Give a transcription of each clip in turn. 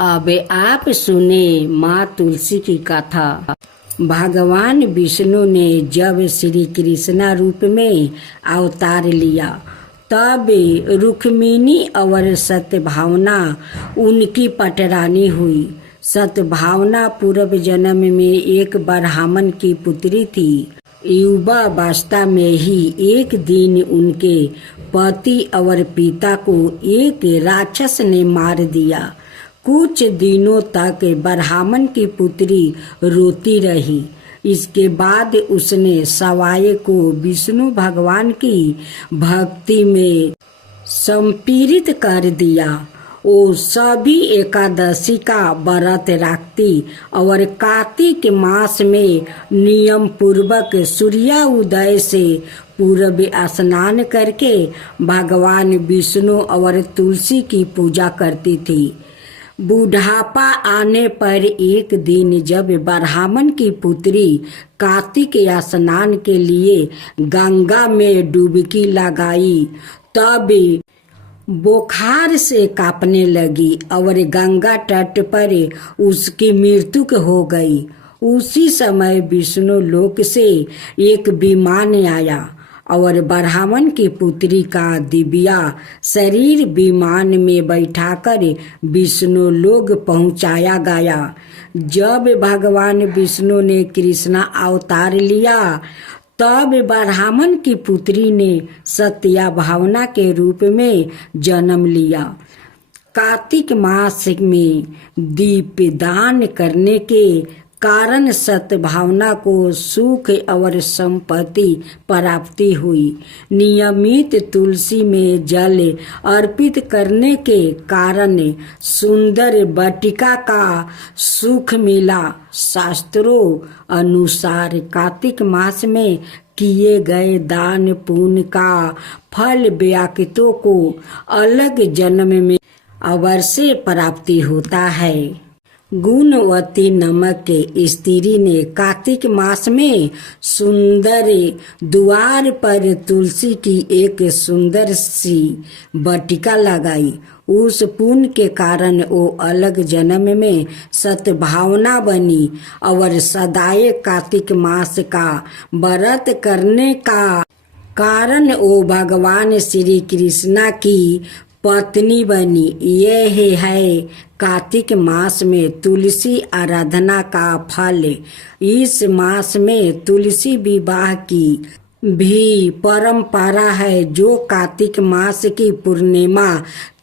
अब आप सुने माँ तुलसी की कथा। भगवान विष्णु ने जब श्री कृष्ण रूप में अवतार लिया तब रुक्मिणी और सत्यभावना उनकी पटरानी हुई। सत्यभावना पूर्व जन्म में एक ब्राह्मण की पुत्री थी। युवावस्था में ही एक दिन उनके पति और पिता को एक राक्षस ने मार दिया। कुछ दिनों तक ब्राह्मण की पुत्री रोती रही। इसके बाद उसने सवाए को विष्णु भगवान की भक्ति में संपीड़ित कर दिया। वो सभी एकादशी का व्रत रखती और कार्तिक मास में नियम पूर्वक सूर्योदय से पूर्व स्नान करके भगवान विष्णु और तुलसी की पूजा करती थी। बुढ़ापा आने पर एक दिन जब ब्राह्मण की पुत्री कार्तिक स्नान के लिए गंगा में डुबकी लगाई तब बुखार से कांपने लगी और गंगा तट पर उसकी मृत्यु हो गई। उसी समय विष्णु लोक से एक विमान आया और ब्राह्मण की पुत्री का दिव्या शरीर विमान में बैठाकर विष्णु लोक पहुंचाया गया। जब भगवान विष्णु ने कृष्ण अवतार लिया तब ब्राह्मण की पुत्री ने सत्यभावना के रूप में जन्म लिया। कार्तिक मास में दीपदान करने के कारण सत्यभावना को सुख और संपत्ति प्राप्ति हुई। नियमित तुलसी में जल अर्पित करने के कारण सुंदर वाटिका का सुख मिला। शास्त्रों अनुसार कार्तिक मास में किए गए दान पुण्य का फल व्याकृतों को अलग जन्म में अवश्य प्राप्ति होता है। गुणवती नामक स्त्री ने कार्तिक मास में सुंदर द्वार पर तुलसी की एक सुंदर सी वाटिका लगाई। उस पुण्य के कारण वो अलग जन्म में सत्यभावना बनी और सदाए कार्तिक मास का व्रत करने का कारण वो भगवान श्री कृष्ण की पत्नी बनी। यह है कार्तिक मास में तुलसी आराधना का फल। इस मास में तुलसी विवाह की भी परंपरा है जो कार्तिक मास की पूर्णिमा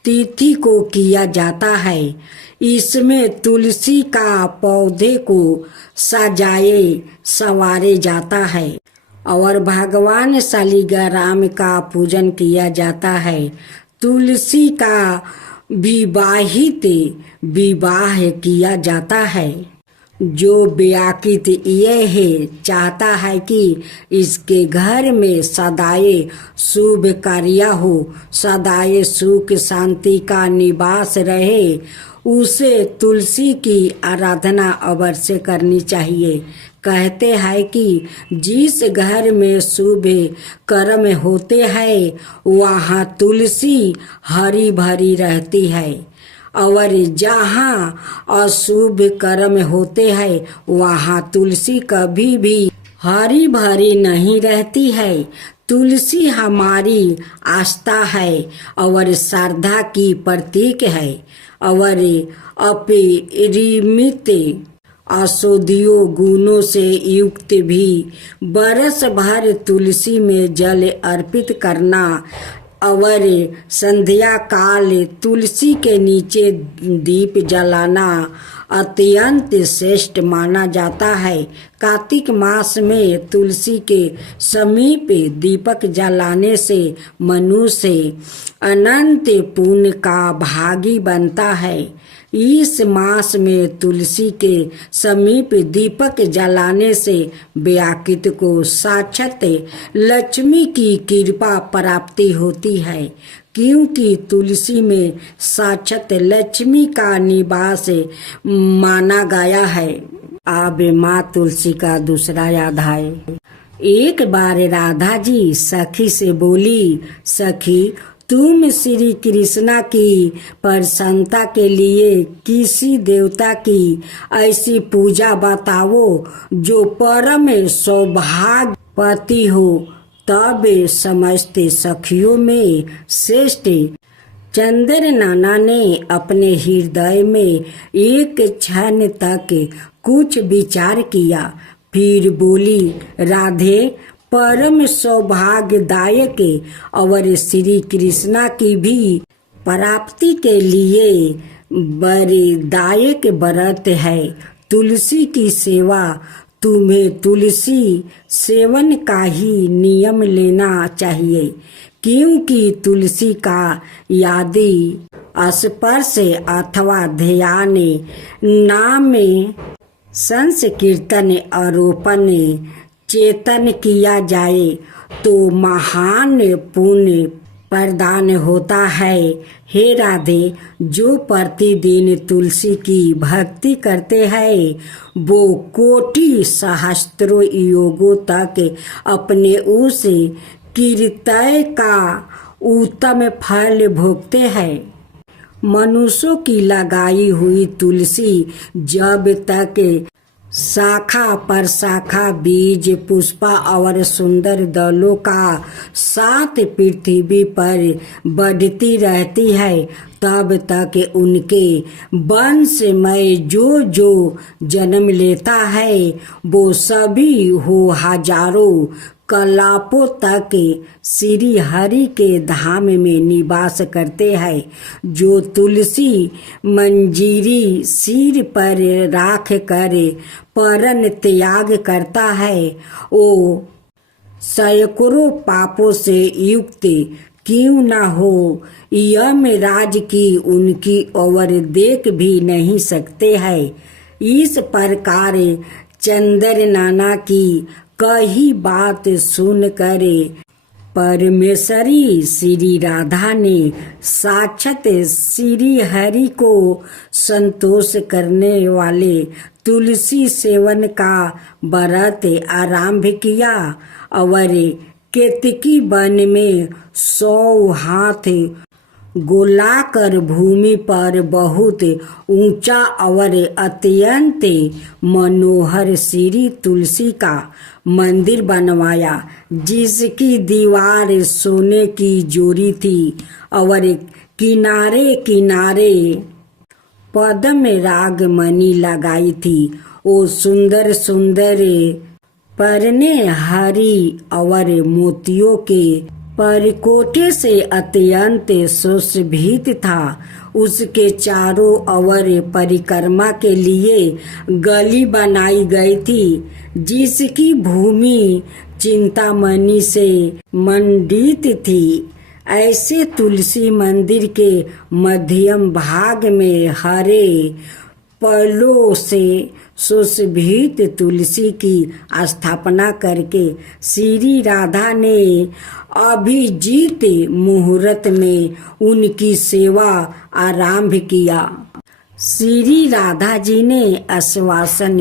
तिथि को किया जाता है। इसमें तुलसी का पौधे को सजाए संवारे जाता है और भगवान शालिग्राम का पूजन किया जाता है। तुलसी का विवाहित विवाह किया जाता है। जो व्याकृत यह चाहता है कि इसके घर में सदाए शुभ कार्य हो, सदाए सुख शांति का निवास रहे, उसे तुलसी की आराधना अवश्य करनी चाहिए। कहते हैं कि जिस घर में शुभ कर्म होते हैं वहाँ तुलसी हरी भरी रहती है और जहाँ अशुभ कर्म होते हैं वहाँ तुलसी कभी भी हरी भरी नहीं रहती है। तुलसी हमारी आस्था है और श्रद्धा की प्रतीक है और अपरिमित औषधियों गुणों से युक्त भी। बरस भर तुलसी में जल अर्पित करना और संध्या काल तुलसी के नीचे दीप जलाना अत्यंत श्रेष्ठ माना जाता है। कार्तिक मास में तुलसी के समीप दीपक जलाने से मनुष्य अनंत पुण्य का भागी बनता है। इस मास में तुलसी के समीप दीपक जलाने से व्याकृत को साक्षात लक्ष्मी की कृपा प्राप्ति होती है, क्योंकि तुलसी में साक्षात लक्ष्मी का निवास माना गया है। अब माँ तुलसी का दूसरा अध्याय। एक बार राधा जी सखी से बोली, सखी तुम श्री कृष्णा की प्रसन्नता के लिए किसी देवता की ऐसी पूजा बताओ जो परम सौभाग्यवती हो, तब समस्त सखियों में श्रेष्ठ। चंद्र नाना ने अपने हृदय में एक क्षण तक कुछ विचार किया, फिर बोली, राधे, परम सौभाग्यदायक और श्री कृष्णा की भी प्राप्ति के लिए वरदायक व्रत है तुलसी की सेवा। तुम्हें तुलसी सेवन का ही नियम लेना चाहिए, क्योंकि तुलसी का यदि स्पर्श अथवा ध्यान, नाम संकीर्तन, आरोपण, चेतन किया जाए तो महान पुण्य प्रदान होता है। हे राधे, जो प्रतिदिन तुलसी की भक्ति करते हैं वो कोटि सहस्त्रों योगों तक अपने उस कीर्तन का उत्तम फल भोगते हैं। मनुष्यों की लगाई हुई तुलसी जब तक शाखा पर शाखा, बीज, पुष्पा और सुंदर दलों का साथ पृथ्वी पर बढ़ती रहती है, तब तक उनके वंश में जो जो जन्म लेता है वो सभी हो हजारों कलापों तक श्री हरि के धाम में निवास करते हैं। जो तुलसी मंजीरी सिर पर राख कर परन त्याग करता है वो सैकड़ों पापों से युक्त क्यों न हो, यमराज की उनकी ओर देख भी नहीं सकते हैं। इस प्रकार चंद्र नाना की कही बात सुनकर परमेश्वरी श्री राधा ने साक्षात श्री हरि को संतोष करने वाले तुलसी सेवन का व्रत आरंभ किया और केतकी वन में 100 हाथ गोलाकर भूमि पर बहुत ऊंचा और अत्यंत मनोहर श्री तुलसी का मंदिर बनवाया, जिसकी दीवार सोने की जोड़ी थी और किनारे किनारे पद्म राग मणि लगाई थी। वो सुंदर सुंदर परने हरी और मोतियों के परकोटे से अत्यंत सुशोभित था। उसके चारों ओर परिक्रमा के लिए गली बनाई गई थी, जिसकी भूमि चिंतामणि से मंडित थी। ऐसे तुलसी मंदिर के मध्यम भाग में हरे फलों से सुशोभित तुलसी की स्थापना करके श्री राधा ने अभिजीत मुहूर्त में उनकी सेवा आरंभ किया। श्री राधा जी ने आश्वासन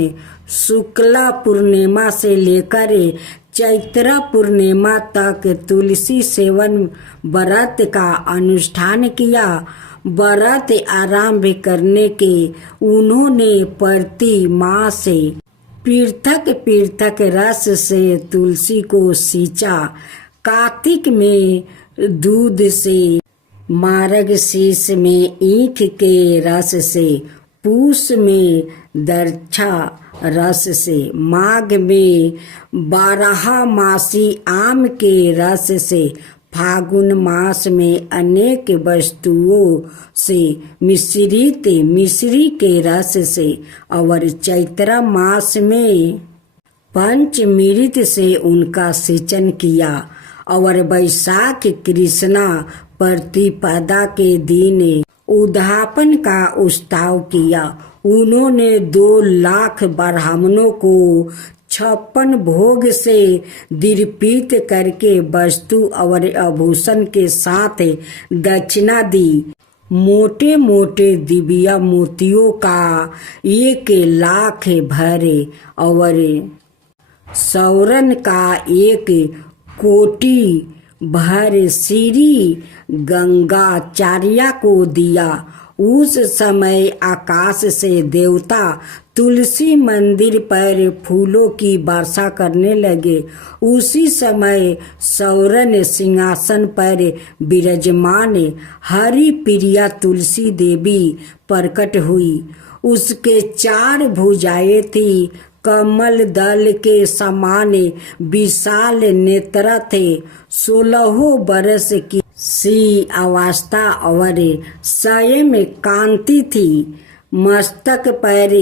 शुक्ला पूर्णिमा से लेकर चैत्र पूर्णिमा तक तुलसी सेवन व्रत का अनुष्ठान किया। व्रत आरंभ करने के उन्होंने प्रति मास पृथक पृथक रस से तुलसी को सींचा। कार्तिक में दूध से, मार्गशीर्ष में ईख के रस से, पूष में दर्क्षा रस से, माघ में 12 मासी आम के रस से, फागुन मास में अनेक वस्तुओं से मिश्रित मिश्री के रस से और चैत्र मास में पंचमृत से उनका सिंचन किया और वैशाख कृष्णा प्रतिपदा के दिन उद्यापन का उत्सव किया। उन्होंने 2 लाख ब्राह्मणों को 56 भोग से दीर्पित करके वस्तु और आभूषण के साथ दक्षिणा दी। मोटे मोटे दिव्य मोतियों का 1 लाख भरे और सौरन का 1 कोटि भर श्री गंगाचार्य को दिया। उस समय आकाश से देवता तुलसी मंदिर पर फूलों की वर्षा करने लगे। उसी समय सौरन सिंहासन पर विराजमान हरि प्रिया तुलसी देवी प्रकट हुई। उसके 4 भुजाएं थी, कमल दल के समान विशाल नेत्र थे। 16 बरस की सी अवस्था और स्वयं कांति थी। मस्तक पर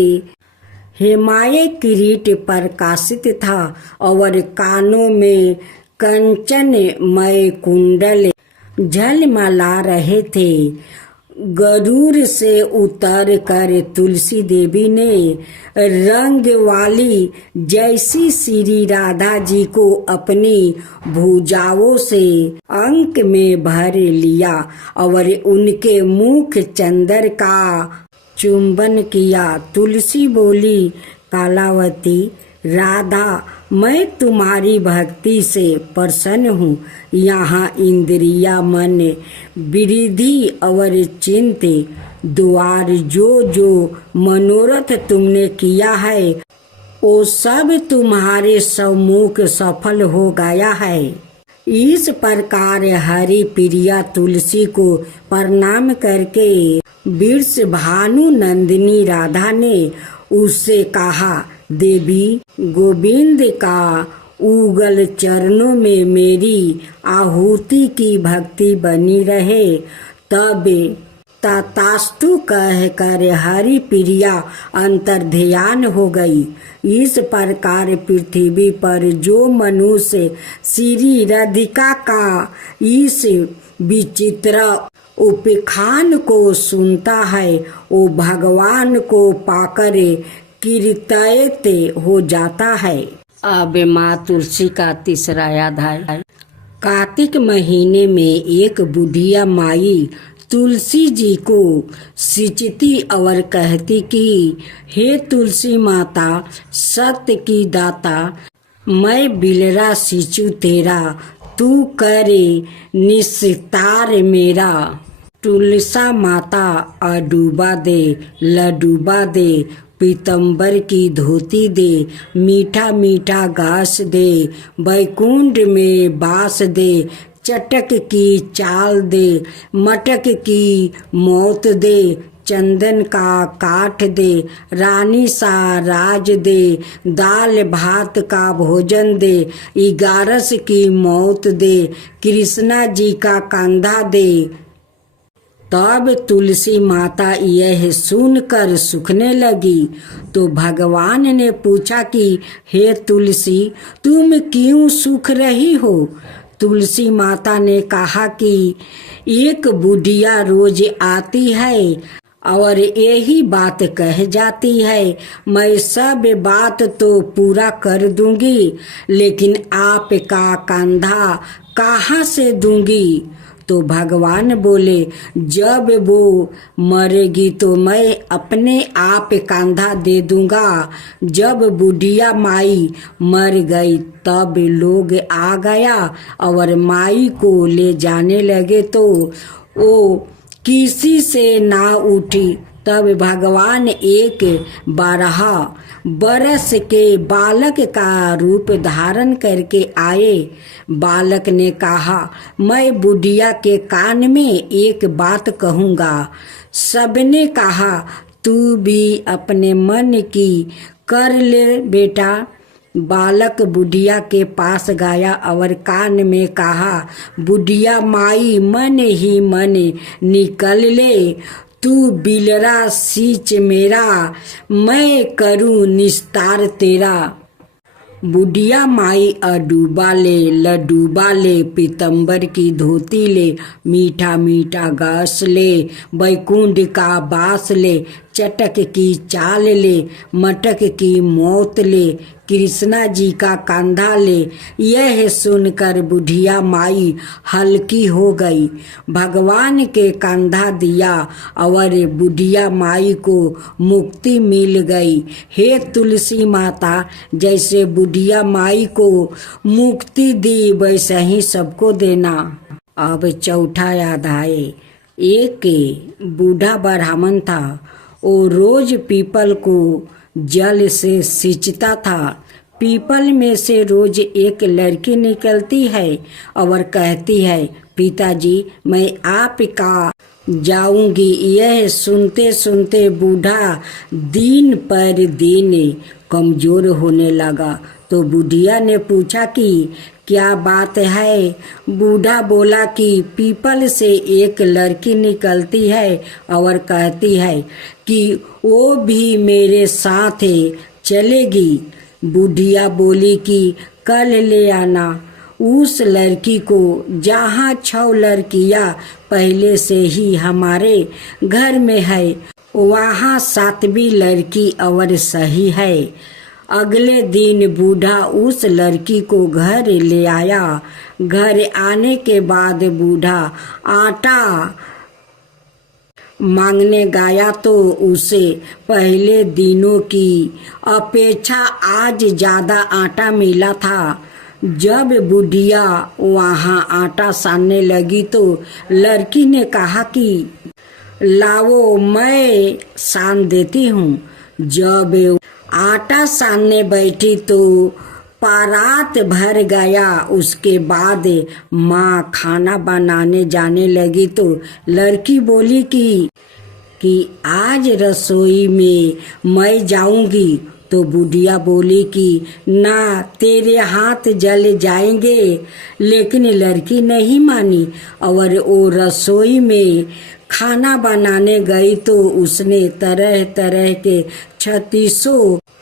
हेमाय किरीट प्रकाशित था और कानों में कंचनमय कुंडल झलमला रहे थे। गरुड़ से उतर कर तुलसी देवी ने रंग वाली जैसी श्री राधा जी को अपनी भुजाओं से अंक में भर लिया और उनके मुख चंदर का चुंबन किया। तुलसी बोली, कालावती राधा, मैं तुम्हारी भक्ति से प्रसन्न हूँ। यहाँ इंद्रिया मन विरिधि और चिंत द्वार जो मनोरथ तुमने किया है वो सब तुम्हारे सम्मुख सफल हो गया है। इस प्रकार हरि प्रिया तुलसी को प्रणाम करके वृष भानु नंदिनी राधा ने उससे कहा, देवी, गोविंद का उगल चरणों में मेरी आहुति की भक्ति बनी रहे। तब तथास्तु कहकर हरि प्रिया अंतर्ध्यान हो गई। इस प्रकार पृथ्वी पर जो मनुष्य श्री राधिका का इस विचित्र उपाख्यान को सुनता है वो भगवान को पाकर कृतायत हो जाता है। अब माँ तुलसी का तीसरा अध्याय। कार्तिक महीने में एक बुढ़िया माई तुलसी जी को सिंचती और कहती कि हे तुलसी माता, सत्य की दाता, मैं बिलरा सिंचू तेरा, तू करे निस्तार मेरा। तुलसा माता अडूबा दे, लडूबा दे, पीतम्बर की धोती दे, मीठा मीठा घास दे, बैकुंठ में बास दे, चटक की चाल दे, मटक की मौत दे, चंदन का काठ दे, रानी सा राज दे, दाल भात का भोजन दे, 11 की मौत दे, कृष्णा जी का कंधा दे। तब तुलसी माता यह सुनकर सूखने लगी तो भगवान ने पूछा कि हे तुलसी, तुम क्यों सूख रही हो? तुलसी माता ने कहा कि एक बुढ़िया रोज आती है और यही बात कह जाती है, मैं सब बात तो पूरा कर दूंगी, लेकिन आपका कंधा कहाँ से दूंगी? तो भगवान बोले, जब वो मरेगी तो मैं अपने आप कंधा दे दूंगा। जब बुढ़िया माई मर गई तब लोग आ गया और माई को ले जाने लगे तो वो किसी से ना उठी। तब भगवान एक 12 बरस के बालक का रूप धारण करके आए। बालक ने कहा, मैं बुढ़िया के कान में एक बात कहूँगा। सबने कहा, तू भी अपने मन की कर ले बेटा। बालक बुढ़िया के पास गया और कान में कहा, बुढ़िया माई मन ही मन निकल ले, तू बिलरा सींच मेरा, मैं करूं निस्तार तेरा। बुढ़िया माई अडूबा ले, लडूबा ले, पीतम्बर की धोती ले, मीठा मीठा घास ले, बैकुंठ का बास ले, चटक की चाल ले, मटक की मौत ले, कृष्णा जी का कंधा ले। यह सुनकर बुढ़िया माई हल्की हो गई। भगवान के कंधा दिया और बुढ़िया माई को मुक्ति मिल गई। हे तुलसी माता, जैसे बुढ़िया माई को मुक्ति दी वैसे ही सबको देना। अब चौथा अध्याय। एक बूढ़ा ब्राह्मण था। वो रोज पीपल को जल से सींचता था। पीपल में से रोज एक लड़की निकलती है और कहती है, पिताजी मैं आपका जाऊंगी। यह सुनते सुनते बूढ़ा दिन पर दिन कमजोर होने लगा। तो बुढ़िया ने पूछा कि क्या बात है? बूढ़ा बोला कि पीपल से एक लड़की निकलती है और कहती है कि वो भी मेरे साथ चलेगी। बुढ़िया बोली कि कल ले आना। उस लड़की को जहाँ 6 लड़कियाँ पहले से ही हमारे घर में है, वहाँ 7वीं लड़की और सही है। अगले दिन बूढ़ा उस लड़की को घर ले आया। घर आने के बाद बूढ़ा आटा मांगने गया तो उसे पहले दिनों की अपेक्षा आज ज्यादा आटा मिला था। जब बुढ़िया वहाँ आटा सानने लगी तो लड़की ने कहा कि लाओ मैं सान देती हूँ। जब आटा सानने बैठी तो परात भर गया। उसके बाद माँ खाना बनाने जाने लगी तो लड़की बोली कि आज रसोई में मैं जाऊंगी। तो बुढ़िया बोली कि ना, तेरे हाथ जल जाएंगे। लेकिन लड़की नहीं मानी और वो रसोई में खाना बनाने गई तो उसने तरह तरह के 36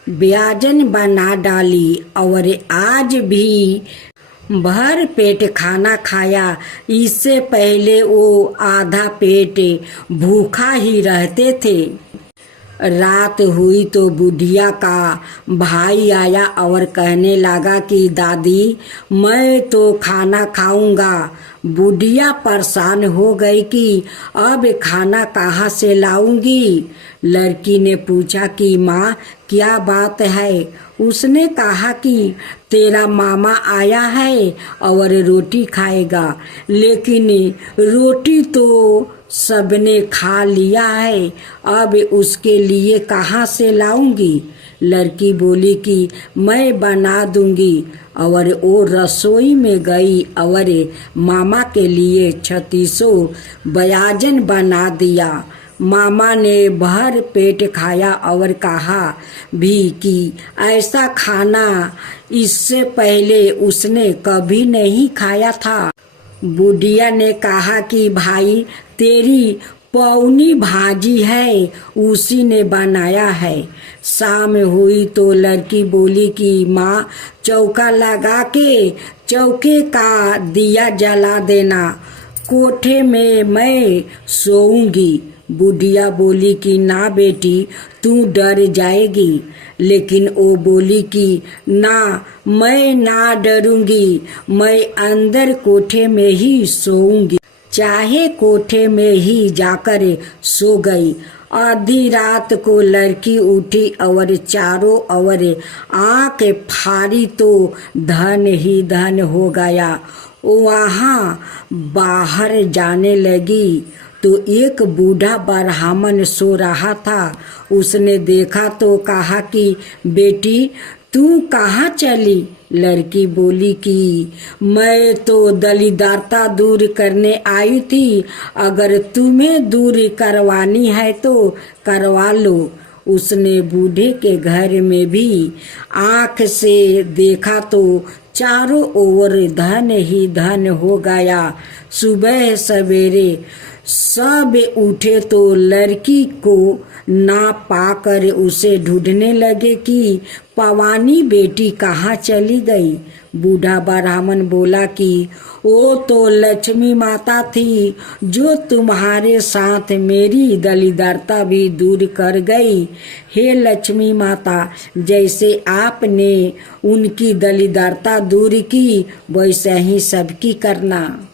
व्यंजन बना डाली और आज भी भर पेट खाना खाया। इससे पहले वो आधा पेट भूखा ही रहते थे। रात हुई तो बुढ़िया का भाई आया और कहने लगा कि दादी मैं तो खाना खाऊंगा। बुढ़िया परेशान हो गई कि अब खाना कहाँ से लाऊंगी। लड़की ने पूछा कि माँ क्या बात है? उसने कहा कि तेरा मामा आया है और रोटी खाएगा, लेकिन रोटी तो सबने खा लिया है, अब उसके लिए कहाँ से लाऊंगी। लड़की बोली कि मैं बना दूंगी और वो रसोई में गई और मामा के लिए 36 व्यंजन बना दिया। मामा ने भर पेट खाया और कहा भी कि ऐसा खाना इससे पहले उसने कभी नहीं खाया था। बुढ़िया ने कहा कि भाई तेरी पौनी भाजी है, उसी ने बनाया है। शाम हुई तो लड़की बोली कि माँ चौका लगा के चौके का दिया जला देना, कोठे में मैं सोऊंगी। बुढ़िया बोली कि ना बेटी तू डर जाएगी। लेकिन वो बोली कि ना, मैं ना डरूंगी, मैं अंदर कोठे में ही सोऊंगी। चाहे कोठे में ही जाकर सो गई। आधी रात को लड़की उठी और चारों ओर आँख फाड़ी तो धन ही धन हो गया। वहाँ बाहर जाने लगी तो एक बूढ़ा ब्राह्मण सो रहा था। उसने देखा तो कहा कि बेटी तू कहाँ चली? लड़की बोली कि मैं तो दलिद्रता दूर करने आई थी, अगर तुम्हें दूर करवानी है तो करवा लो। उसने बूढ़े के घर में भी आँख से देखा तो चारों ओर धन ही धन हो गया। सुबह सवेरे सब उठे तो लड़की को ना पाकर उसे ढूंढने लगे कि पवानी बेटी कहाँ चली गई। बूढ़ा ब्राह्मण बोला कि वो तो लक्ष्मी माता थी जो तुम्हारे साथ मेरी दलिद्रता भी दूर कर गई। हे लक्ष्मी माता, जैसे आपने उनकी दलिद्रता दूर की वैसे ही सबकी करना।